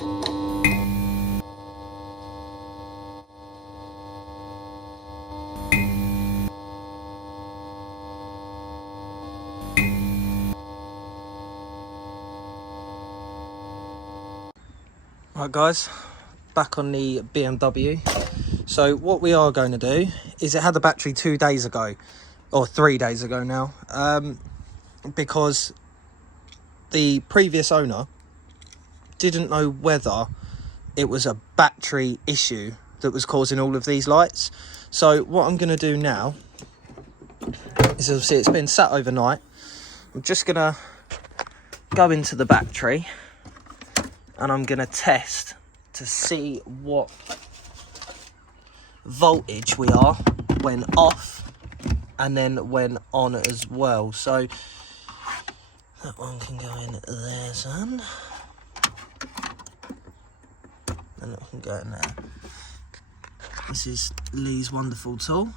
Right guys, back on the BMW. So what we are going to do is, it had the battery 2 days ago, or 3 days ago now, because the previous owner didn't know whether it was a battery issue that was causing all of these lights. So what I'm going to do now is, obviously it's been sat overnight, I'm just going to go into the battery and I'm going to test to see what voltage we are when off and then when on as well. So that one can go in there, son. And it can go in there. This is Lee's wonderful tool.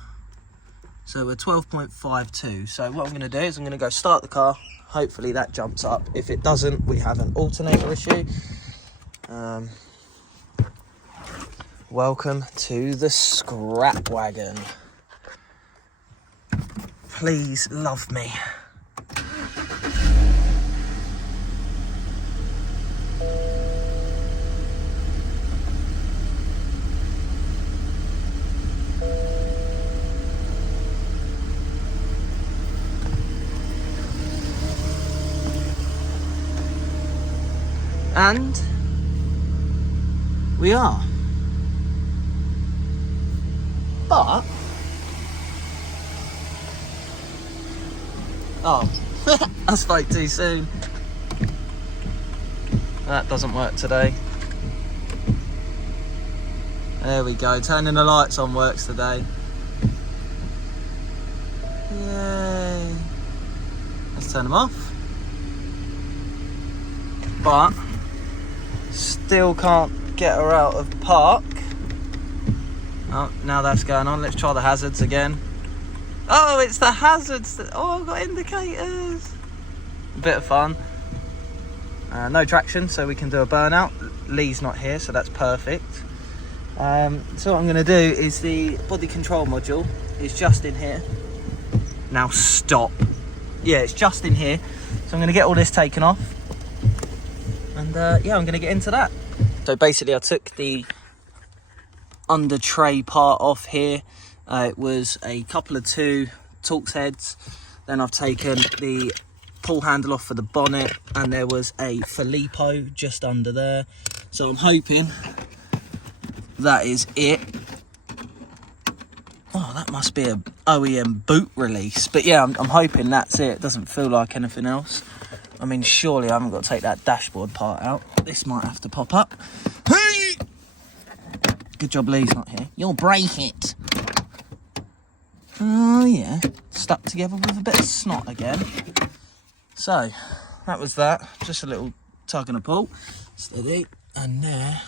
So we're 12.52. So what I'm going to do is I'm going to go start the car. Hopefully that jumps up. If it doesn't, we have an alternator issue. Welcome to the scrap wagon. Please love me. And we are. But oh, I spoke too soon. That doesn't work today. There we go. Turning the lights on works today. Yay. Let's turn them off. But still can't get her out of park. Oh, now that's going on. Let's try the hazards again. Oh, it's the hazards. Oh, I've got indicators. A bit of fun. No traction, so we can do a burnout. Lee's not here, so that's perfect. So what I'm going to do is, the body control module is just in here. Now stop. Yeah, it's just in here. So I'm going to get all this taken off. And yeah, I'm going to get into that. So basically I took the under tray part off here. It was a couple of 2 Torx heads. Then I've taken the pull handle off for the bonnet, and there was a Filippo just under there. So I'm hoping that is it. Oh, that must be a OEM boot release. But yeah, I'm hoping that's it. It doesn't feel like anything else. I mean, surely I haven't got to take that dashboard part out. This might have to pop up. Hey! Good job Lee's not here. You'll break it. Oh yeah, stuck together with a bit of snot again. So, that was that. Just a little tug and a pull. Steady. And there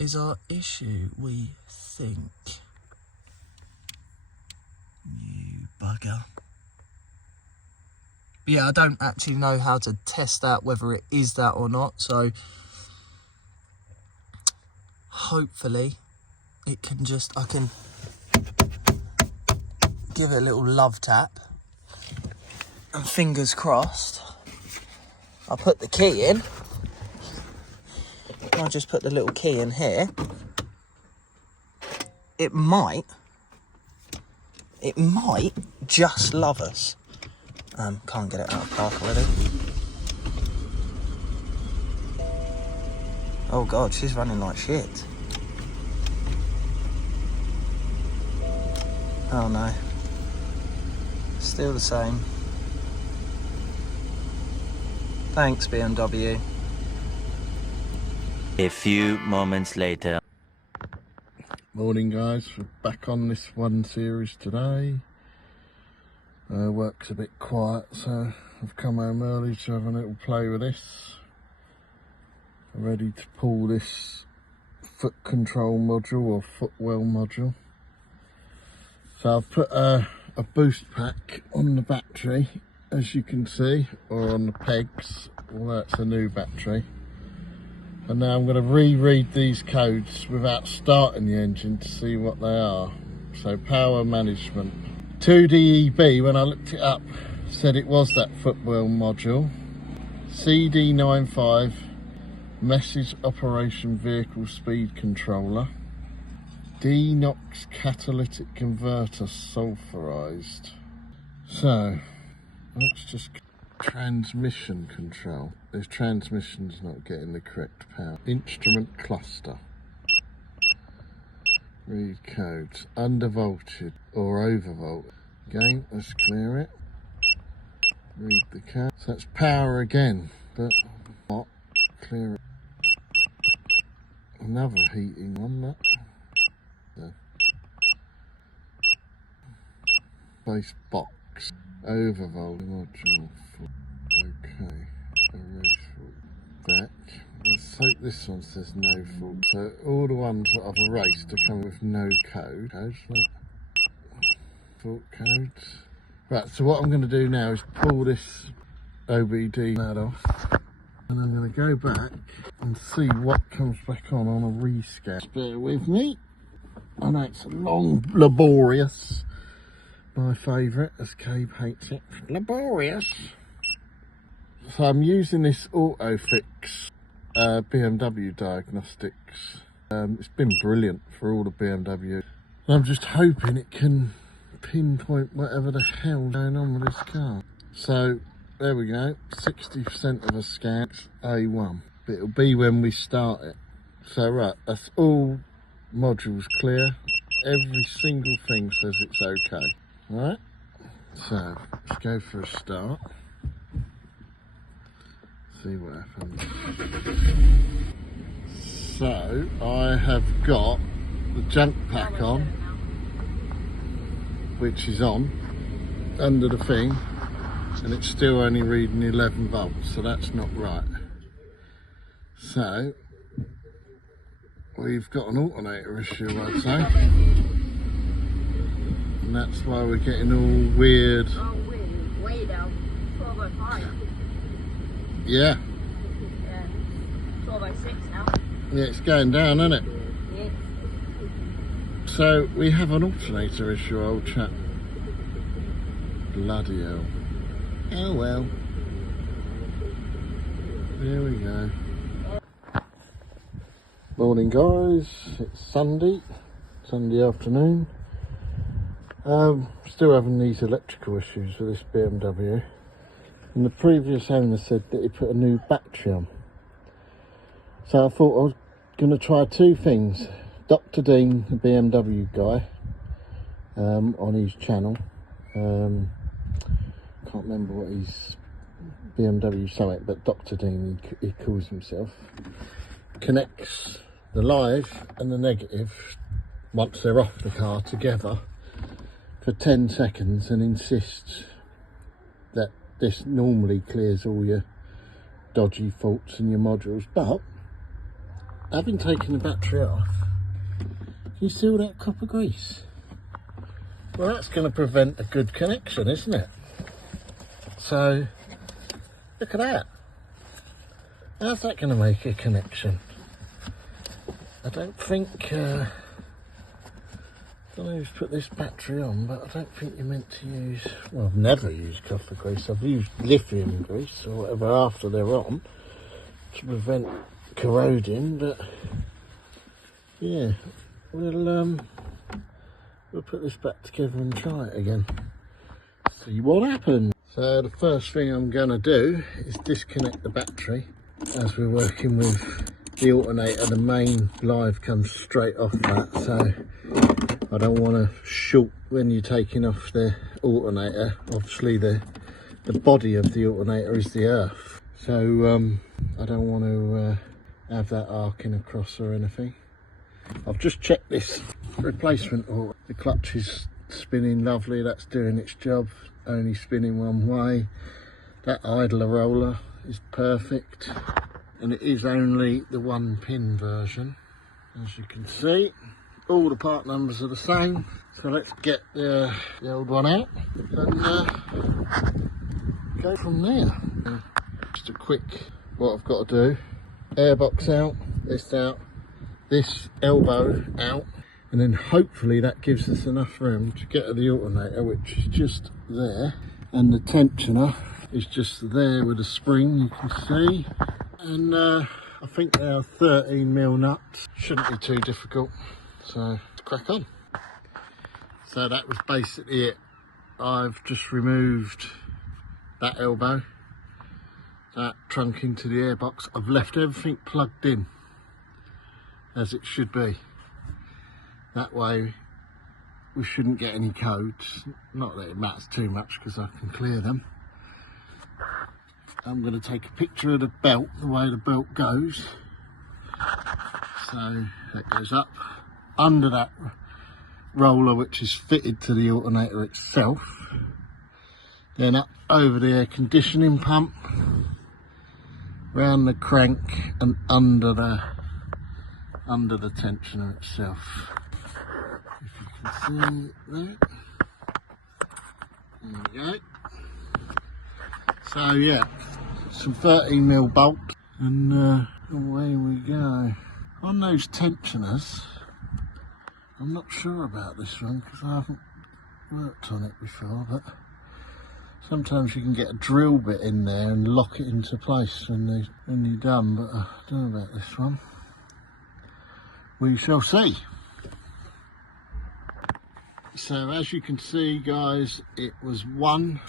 is our issue, we think. You bugger. But yeah, I don't actually know how to test that, whether it is that or not. So, hopefully, it can just, I can give it a little love tap. And fingers crossed, I'll put the key in. I'll just put the little key in here. It might just love us. Can't get it out of park already. Oh God, she's running like shit. Oh no. Still the same. Thanks, BMW. A few moments later. Morning guys, we're back on this 1 series today. Work's a bit quiet, so I've come home early to have a little play with this. I'm ready to pull this foot control module or Footwell module. So I've put a boost pack on the battery, as you can see, or on the pegs, although it's a new battery. And now I'm going to reread these codes without starting the engine to see what they are. So power management. 2DEB, when I looked it up, said it was that Footwell module. CD95, message operation vehicle speed controller. DNOx catalytic converter sulfurized. So, let's just... Transmission control. This transmission's not getting the correct power. Instrument cluster. Read codes. Undervolted or overvolt. Again, let's clear it. Read the code. So that's power again, but not clear it. Another heating one, that. So. Base box. Overvolt module. Okay. Erase back. Let's hope this one says no fault. So all the ones that I've erased are coming with no code. Fault codes. Right, so what I'm going to do now is pull this OBD pad off, and I'm going to go back and see what comes back on a rescan. Just bear with me. I know it's long, laborious. My favourite, as Cabe hates it. Laborious. So I'm using this AutoFix BMW diagnostics. It's been brilliant for all the BMW. I'm just hoping it can pinpoint whatever the hell's going on with this car. So there we go, 60% of a scan, A1. But it'll be when we start it. So right, that's all modules clear. Every single thing says it's okay. Right, so let's go for a start. See what happens. So I have got the junk pack on, which is on under the thing, and it's still only reading 11 volts, so that's not right. So we've got an alternator issue, I'd say, and that's why we're getting all weird. Oh, way down. 12.05. Yeah. Yeah. 12.06 now. Yeah, it's going down, isn't it? Yeah. So we have an alternator issue, old chap. Bloody hell. Oh well. There we go. Morning guys, it's Sunday afternoon. Still having these electrical issues with this BMW. And the previous owner said that he put a new battery on. So I thought I was going to try two things. Dr. Dean, the BMW guy, on his channel. Can't remember what his BMW something, but Dr. Dean he calls himself. Connects the live and the negative once they're off the car together for 10 seconds and insists that this normally clears all your dodgy faults in your modules, but having taken the battery off, you see all that copper grease? Well, that's going to prevent a good connection, isn't it? So look at that. How's that going to make a connection? I don't think I don't know who's put this battery on, but I don't think you're meant to use, well, I've never used copper grease. I've used lithium grease or whatever after they're on to prevent corroding, but yeah, we'll put this back together and try it again. See what happens. So the first thing I'm going to do is disconnect the battery as we're working with the alternator. The main live comes straight off that, so I don't want to short when you're taking off the alternator. Obviously the body of the alternator is the earth, so I don't want to have that arcing across or anything. I've just checked this replacement alternator. The clutch is spinning lovely, that's doing its job, only spinning one way. That idler roller is perfect, and it is only the 1-pin version, as you can see. All the part numbers are the same, so let's get the old one out and go from there. Just a quick, what I've got to do airbox out, this elbow out, and then hopefully that gives us enough room to get to the alternator, which is just there, and the tensioner is just there with a spring, you can see. And I think they are 13mm nuts, shouldn't be too difficult, so let's crack on. So that was basically it. I've just removed that elbow, that trunk into the airbox. I've left everything plugged in as it should be. That way we shouldn't get any codes. Not that it matters too much because I can clear them. I'm going to take a picture of the belt, the way the belt goes. So that goes up under that roller, which is fitted to the alternator itself, then up over the air conditioning pump, round the crank, and under the tensioner itself. If you can see that, there we go. So yeah, some 13mm bolt, and away we go. On those tensioners, I'm not sure about this one because I haven't worked on it before, but sometimes you can get a drill bit in there and lock it into place when you're done, but I don't know about this one. We shall see. So as you can see, guys, it was 1,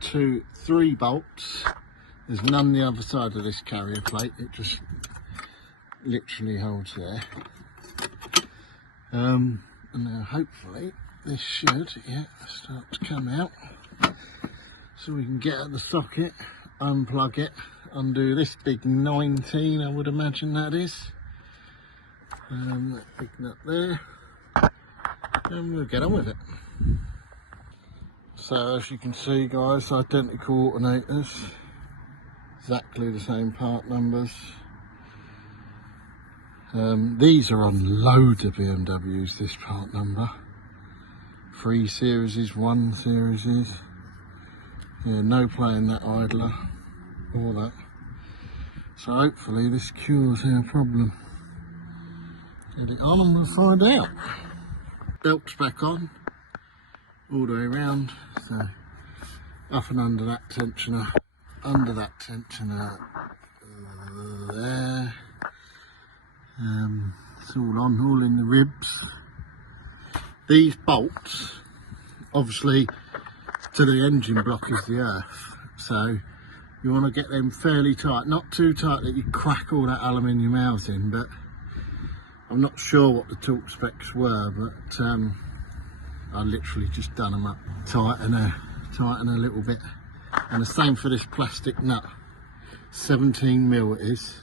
2, 3 bolts. There's none the other side of this carrier plate, it just literally holds there. And now hopefully this should start to come out, so we can get at the socket, unplug it, undo this big 19, I would imagine that is, that big nut there, and we'll get on with it. So as you can see, guys, identical alternators, exactly the same part numbers. These are on loads of BMWs, this part number. 3 series, 1 series. Yeah, no playing that idler, all that. So hopefully this cures our problem. Get it on and we'll find out. Belt's back on, all the way around. So up and under that tensioner, there. It's all on, all in the ribs. These bolts, obviously, to the engine block is the earth, so you want to get them fairly tight, not too tight that you crack all that aluminium housing, but I'm not sure what the torque specs were, but I literally just done them up, tighten a little bit. And the same for this plastic nut, 17mm it is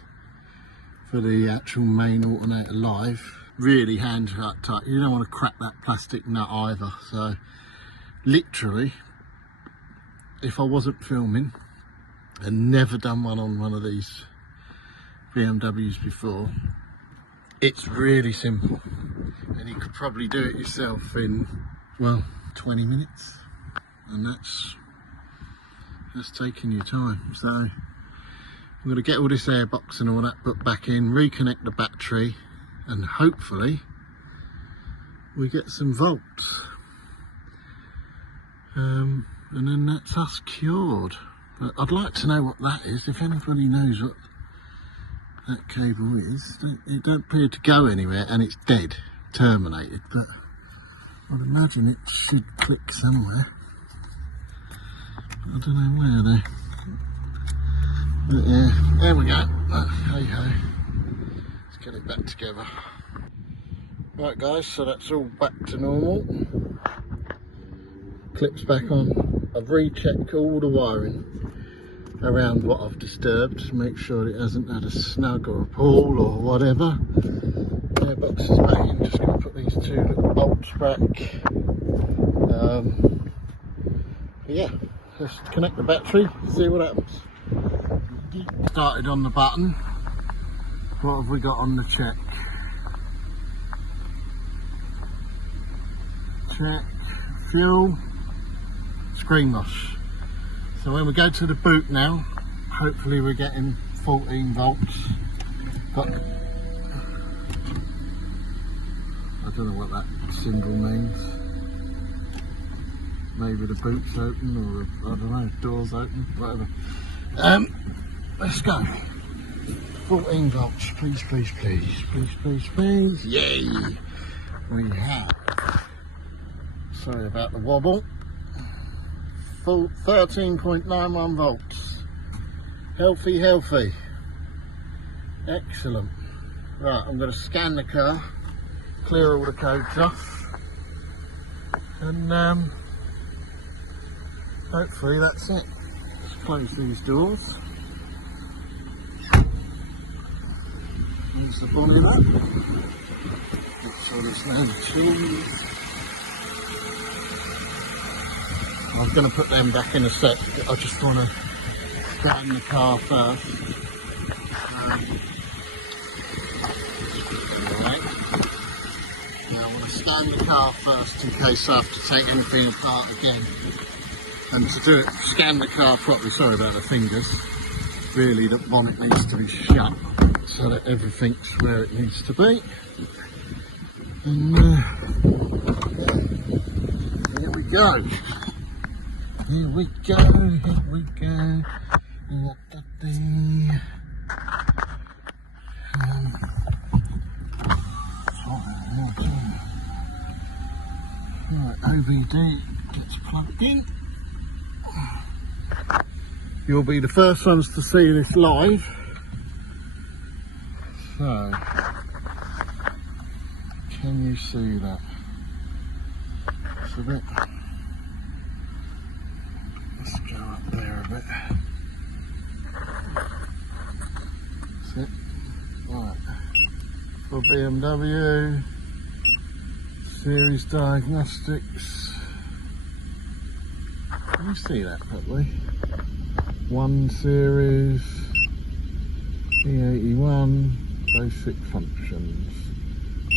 for the actual main alternator live. Really hand tight, you don't want to crack that plastic nut either. So literally, if I wasn't filming and never done one on one of these BMWs before, it's really simple, and you could probably do it yourself in, well, 20 minutes, and that's taking your time. So I'm going to get all this airbox and all that put back in, reconnect the battery, and hopefully we get some volts, and then that's us cured. But I'd like to know what that is. If anybody knows what that cable is, it don't appear to go anywhere, and it's dead, terminated, but I'd imagine it should click somewhere. I don't know where though. But yeah, there we go. Hey ho. Let's get it back together. Right guys, so that's all back to normal. Clips back on. I've rechecked all the wiring around what I've disturbed to make sure it hasn't had a snug or a pull or whatever. Airbox is back in, just going to put these 2 little bolts back. Yeah, let's connect the battery, see what happens. Started on the button. What have we got on the check? Check, fuel, screen wash. So when we go to the boot now, hopefully we're getting 14 volts. But I don't know what that symbol means. Maybe the boot's open, or I don't know, door's open, whatever. Let's go. 14 volts, please, please, please, please, please, please. Yay! We have. Sorry about the wobble. Full 13.91 volts. Healthy, healthy. Excellent. Right, I'm going to scan the car, clear all the codes off, and hopefully that's it. Let's close these doors. Use the bonnet up. Make sure there's no tools. I was going to put them back in a sec. I just want to scan the car first. Alright. Now I want to scan the car first in case I have to take anything apart again. And to do it, scan the car properly. Sorry about the fingers. Really, the bonnet needs to be shut so that everything's where it needs to be. And here we go. Here we go. Here we go. Right, OBD gets plugged in. You'll be the first ones to see this live. So, can you see that? It's a bit. Let's go up there a bit. That's it. Right. For BMW series diagnostics. Can you see that properly? 1 series E81 basic functions.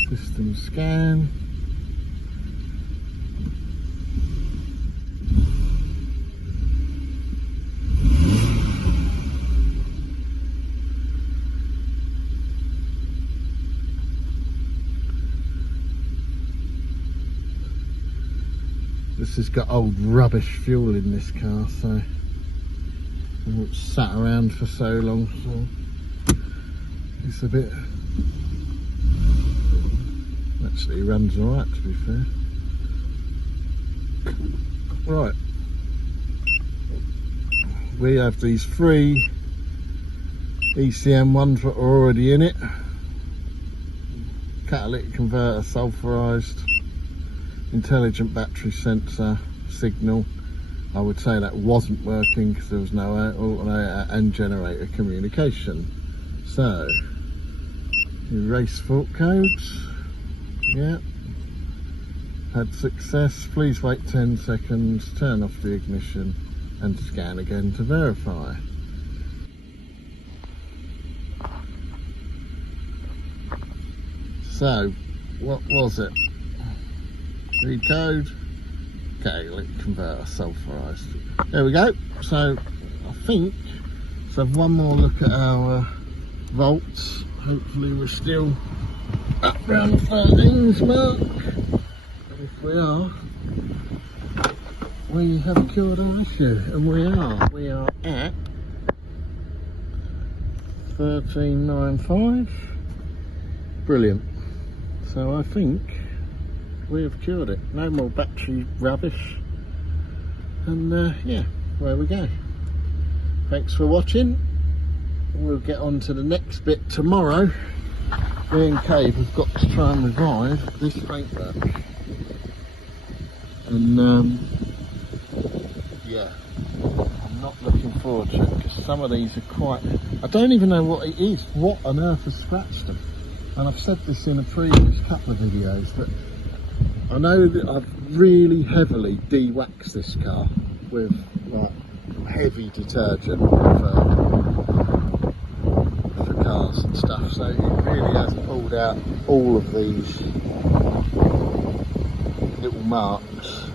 System scan. This has got old rubbish fuel in this car, so it's sat around for so long, so it's a bit. Actually, it runs alright, to be fair. Right, we have these 3 ECM ones that are already in it. Catalytic converter, sulfurized, intelligent battery sensor, signal. I would say that wasn't working because there was no alternator and generator communication. So, erase fault codes. Yeah. Had success. Please wait 10 seconds, turn off the ignition and scan again to verify. So, what was it? Read code. Catalytic converter sulfurized. There we go. So I think let's have one more look at our volts. Hopefully we're still up around the 13's mark. And if we are, we have cured our issue, and we are. We are at 1395. Brilliant. So I think we have cured it. No more battery rubbish. And yeah, where we go. Thanks for watching. We'll get on to the next bit tomorrow. Me and Cabe have got to try and revive this paintwork. And yeah, I'm not looking forward to it because some of these are quite. I don't even know what it is. What on earth has scratched them? And I've said this in a previous couple of videos, but I know that I've really heavily de-waxed this car with like heavy detergent for cars and stuff, so it really has pulled out all of these little marks.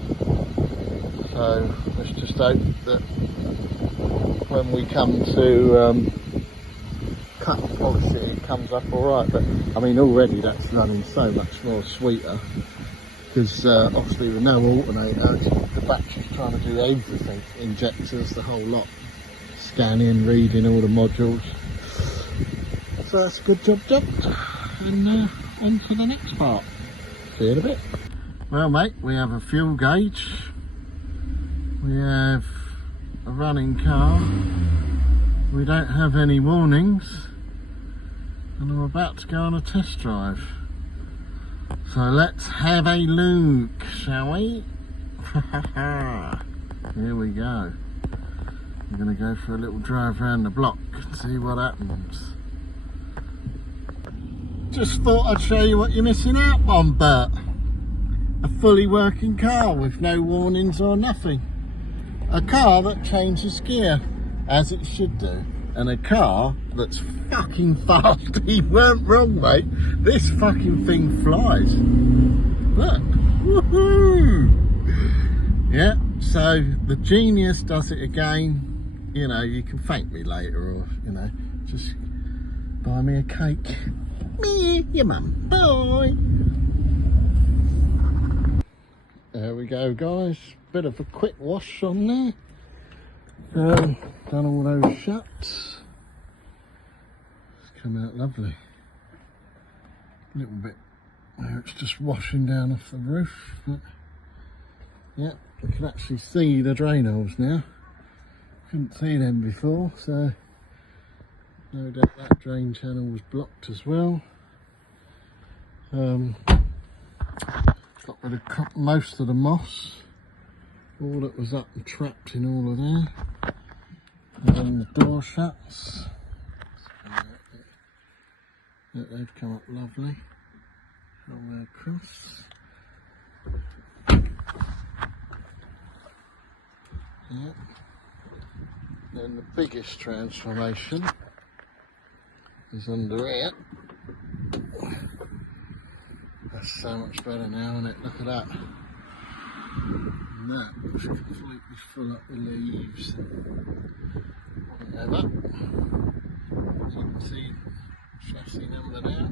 So let's just hope that when we come to cut and polish it, it comes up all right. But I mean, already that's running so much more sweeter because obviously with no alternator, the battery's trying to do everything, injectors, the whole lot, scanning, reading all the modules. So that's a good job done. And on to the next part. See you in a bit. Well, mate, we have a fuel gauge. We have a running car. We don't have any warnings. And I'm about to go on a test drive. So let's have a look, shall we? Here we go. I'm going to go for a little drive around the block and see what happens. Just thought I'd show you what you're missing out on, Bert. A fully working car with no warnings or nothing. A car that changes gear, as it should do. And a car that's fucking fast. He weren't wrong, mate. This fucking thing flies. Look. Woohoo! Yeah, so the genius does it again. You know, you can thank me later, or, you know, just buy me a cake. Me, your mum. Bye. There we go, guys. Bit of a quick wash on there. Done all those shuts. It's come out lovely. A little bit where it's just washing down off the roof. But yeah, we can actually see the drain holes now. Couldn't see them before, so no doubt that drain channel was blocked as well. Got rid of most of the moss. All that was up and trapped in all of there. And then the door shuts. They've come up lovely. All the way across. Yeah. Then the biggest transformation is under here. That's so much better now, isn't it? Look at that. And that was completely full up with leaves. Whatever. As you can see, chassis number now.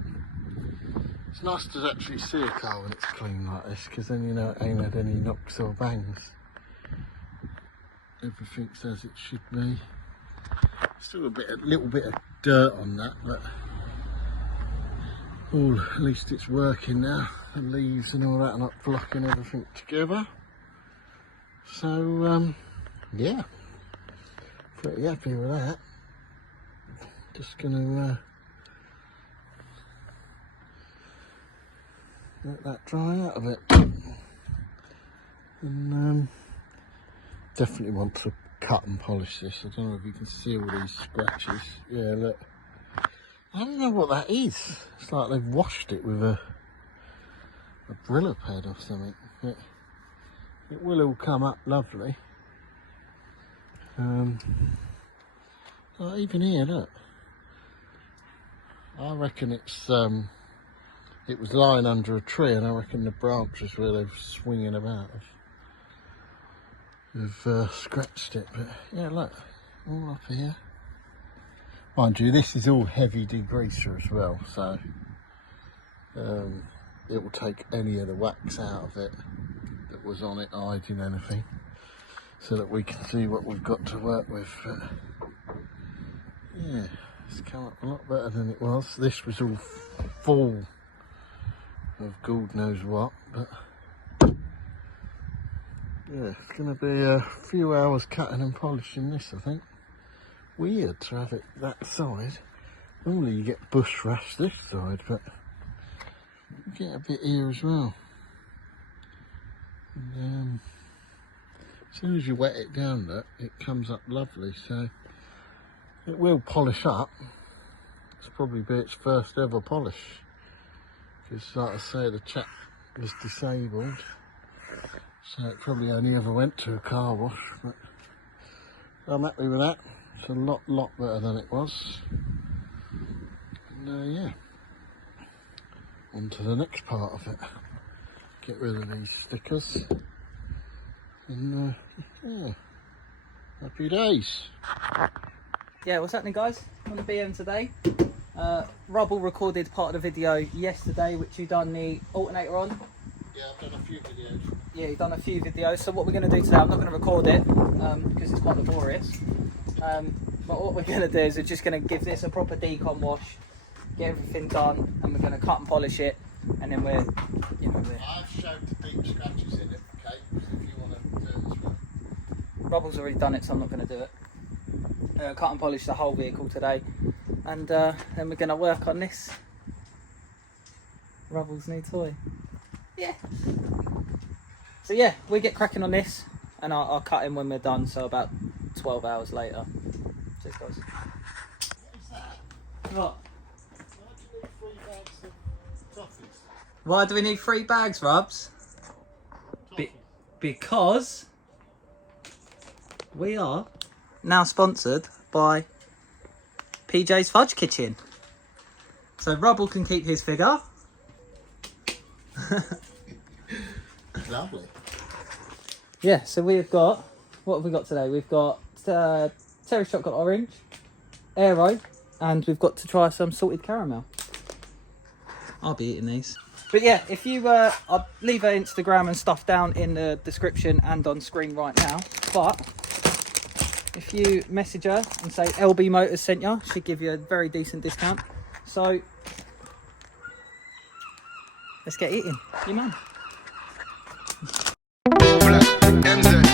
It's nice to actually see a car when it's clean like this, because then you know it ain't had any knocks or bangs. Everything's as it should be. Still a little bit of dirt on that, but at least it's working now. The leaves and all that are not blocking everything together. So yeah, pretty happy with that. Just gonna let that dry out a bit. And definitely want to cut and polish this. I don't know if you can see all these scratches. Yeah, look. I don't know what that is. It's like they've washed it with a Brillo pad or something. It will all come up lovely. Even here, look. I reckon it was lying under a tree, and I reckon the branches where they're swinging about have scratched it. But yeah, look, all up here. Mind you, this is all heavy degreaser as well, so it will take any of the wax out of it that was on it, hiding anything, so that we can see what we've got to work with. But yeah, it's come up a lot better than it was. This was all full of God knows what, but yeah, it's going to be a few hours cutting and polishing this, I think. Weird to have it that side. Normally you get bush rash this side, but you get a bit here as well. And as soon as you wet it down, look, it comes up lovely. So it will polish up. It's probably be its first ever polish, because like I say, the chap was disabled, so it probably only ever went to a car wash. But I'm happy with that. It's a lot better than it was. And yeah, on to the next part of it. Get rid of these stickers. And yeah, happy days. Yeah, what's happening, guys? On the BM today. Rubble recorded part of the video yesterday, which you done the alternator on. Yeah, I've done a few videos. Yeah, you've done a few videos. So what we're going to do today, I'm not going to record it because it's quite laborious. But what we're going to do is we're just going to give this a proper decon wash, get everything done, and we're going to cut and polish it, and then we're. I've showed the deep scratches in it, okay? If you want to do it as well. Rubble's already done it, so I'm not going to do it. Cut and polish the whole vehicle today, and then we're going to work on this. Rubble's new toy. Yeah. So yeah, we get cracking on this, and I'll cut him when we're done. So about 12 hours later. Cheers, guys. What? Why do we need 3 bags, Rubs? Because we are now sponsored by PJ's Fudge Kitchen. So Rubble can keep his figure. Lovely. Yeah, so we've got, what have we got today? We've got Terry Chocolate Orange, Aero, and we've got to try some salted caramel. I'll be eating these. But yeah, if you, I'll leave her Instagram and stuff down in the description and on screen right now. But if you message her and say LBMotors sent you, she'll give you a very decent discount. So let's get eating. You man. MZ.